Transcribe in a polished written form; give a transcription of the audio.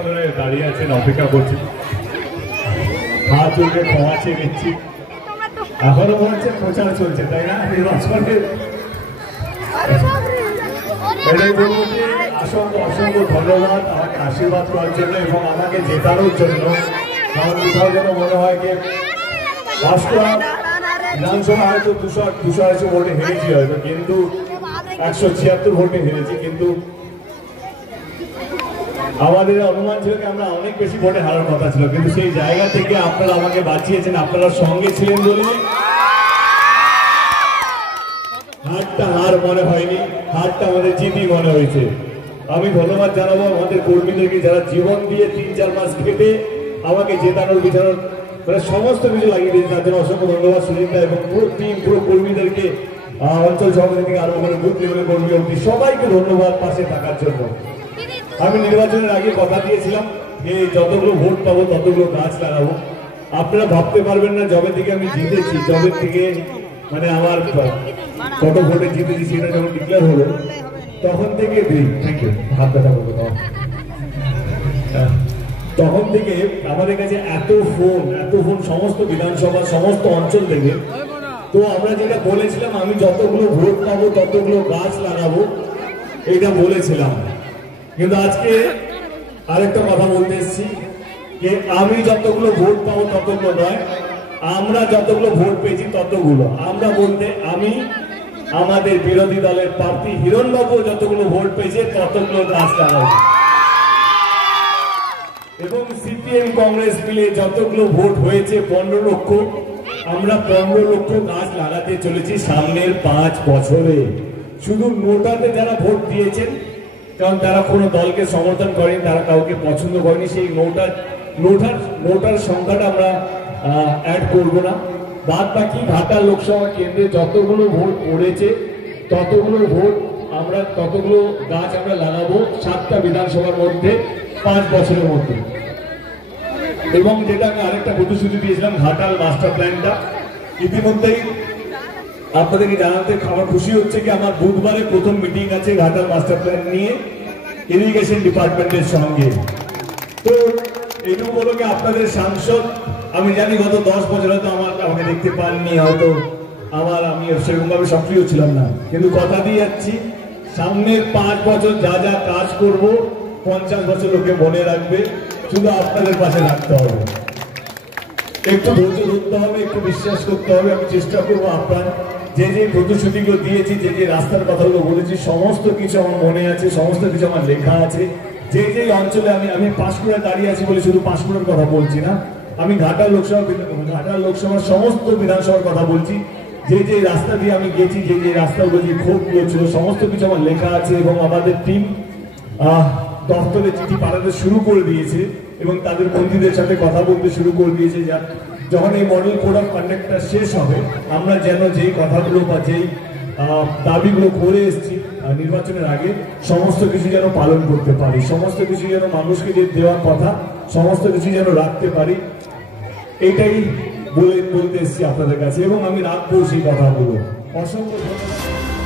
অনেকক্ষণ ধরে দাঁড়িয়ে আছেন, অপেক্ষা করছেন, হাত উঠে ক্ষমা চেয়ে নিচ্ছি। এখনো মনে হচ্ছে প্রচার চলছে, তাই না? নির্বাচনের এটাই বলবো যে অসংখ্য অসংখ্য ধন্যবাদ আমাকে আশীর্বাদ করার জন্য এবং আমাকে জেতানোর জন্য। কারণ কোথাও যেন মনে হয় যে ভাস্কর বিধানসভা হয়তো 280 ভোটে হেরেছি হয়তো, কিন্তু 176 ভোটে হেরেছি, কিন্তু আমাদের অনুমান ছিল যে আমরা অনেক বেশি ভোটে হারার কথা ছিল। কিন্তু সেই জায়গা থেকে আপনারা আমাকে বাঁচিয়েছেন, আপনারা সঙ্গে ছিলেন বলে হারটা হার মনে হয়নি, হারটা আমাদের জিতই মনে হয়েছে। আমি ধন্যবাদ জানাবো আমাদের কর্মীদেরকে যারা জীবন দিয়ে 3-4 মাস খেটে আমাকে জেতানোর বিচারণ সমস্ত কিছু লাগিয়ে দিয়েছে, তার জন্য অসংখ্য ধন্যবাদ সুনীতা এবং পুরো টিম, পুরো কর্মীদেরকে, অঞ্চল সভাপতি থেকে আরো মানে বুথ লেভেলের কর্মী অবধি সবাইকে ধন্যবাদ পাশে থাকার জন্য। আমি নির্বাচনের আগে কথা দিয়েছিলাম যে যতগুলো ভোট পাবো ততগুলো গাছ লাগাবো। আপনারা ভাবতে পারবেন না যবে থেকে আমি জিতেছি, যবে থেকে মানে আমার কত ভোটে জিতেছি সেটা যখন ডিক্লেয়ার হলো তখন থেকে হাত ব্যথা করবো তখন থেকে আমাদের কাছে এত ফোন সমস্ত বিধানসভা সমস্ত অঞ্চল থেকে। তো আমরা যেটা বলেছিলাম আমি যতগুলো ভোট পাবো ততগুলো গাছ লাগাবো এটা বলেছিলাম, কিন্তু আজকে আরেকটা কথা বলতে এসেছি যে আমি যতগুলো ভোট পাবো ততগুলো নয়, আমরা যতগুলো ভোট পেয়েছি ততগুলো। আমরা বলতে আমি আমাদের বিরোধী দলের প্রার্থী হিরণবাবু যতগুলো ভোট পেয়েছে ততগুলো গাছ লাগাবো এবং সিপিএম কংগ্রেস মিলে যতগুলো ভোট হয়েছে 15 লক্ষ, আমরা 15 লক্ষ গাছ লাগাতে চলেছি সামনের 5 বছরে। শুধু নোটাতে যারা ভোট দিয়েছেন, কারণ তারা কোনো দলকে সমর্থন করেন, তারা কাউকে পছন্দ করেনি, সেই নোটার সংখ্যাটা আমরা অ্যাড করব না। বাদ বাকি ঘাটা লোকসভা কেন্দ্রে যতগুলো ভোট পড়েছে ততগুলো ভোট আমরা ততগুলো গাছ আমরা লাগাবো 7টা বিধানসভার মধ্যে 5 বছরের মধ্যে। এবং যেটা আমি আরেকটা প্রতিশ্রুতি দিয়েছিলাম ঘাটাল মাস্টার প্ল্যানটা, ইতিমধ্যেই আপনাদেরকে জানাতে আমার খুশি হচ্ছে কি আমার বুধবারে প্রথম মিটিং আছে ঘাটাল মাস্টার প্ল্যান নিয়ে ইরিগেশন ডিপার্টমেন্টের সঙ্গে। তো এইটুকু বলো কি আপনাদের সাংসদ, আমি জানি গত 10 বছর হয়তো আমাকে দেখতে পাননি, হয়তো আমি সেরকমভাবে সক্রিয় ছিলাম না, কিন্তু কথা দিয়ে যাচ্ছি সামনের 5 বছর যা যা কাজ করব 50 বছর লোকে মনে রাখবে, শুধু আপনাদের পাশে রাখতে হবে, একটু ধৈর্য ধরতে হবে, একটু বিশ্বাস করতে হবে। আমি চেষ্টা করবো আপনার যে যে প্রতিশ্রুতিগুলো দিয়েছি, যে যে রাস্তার কথাগুলো বলেছি সমস্ত কিছু আমার মনে আছে, সমস্ত কিছু আমার লেখা আছে। যে যে অঞ্চলে আমি পাঁশকুড়ায় দাঁড়িয়ে আছি বলে শুধু পাঁশকুড়ার কথা বলছি না, আমি ঘাটাল লোকসভার সমস্ত বিধানসভার কথা বলছি। যে যে রাস্তা দিয়ে আমি গেছি, যে যে রাস্তাগুলো যে ক্ষোভগুলো ছিল সমস্ত কিছু আমার লেখা আছে এবং আমাদের টিম দপ্তরে চিঠি পাঠাতে শুরু করে দিয়েছে এবং তাদের মন্ত্রীদের সাথে কথা বলতে শুরু করে দিয়েছে। যখন এই মডেল কোড অফ কন্ডাক্টটা শেষ হবে আমরা যেন যেই কথাগুলো বা যেই দাবিগুলো করে এসেছি নির্বাচনের আগে সমস্ত কিছু যেন পালন করতে পারি, সমস্ত কিছু যেন মানুষকে যে দেওয়ার কথা সমস্ত কিছু যেন রাখতে পারি, এইটাই বলতে এসেছি আপনাদের কাছে এবং আমি রাখবো সেই কথাগুলো। অসংখ্য ধন্যবাদ।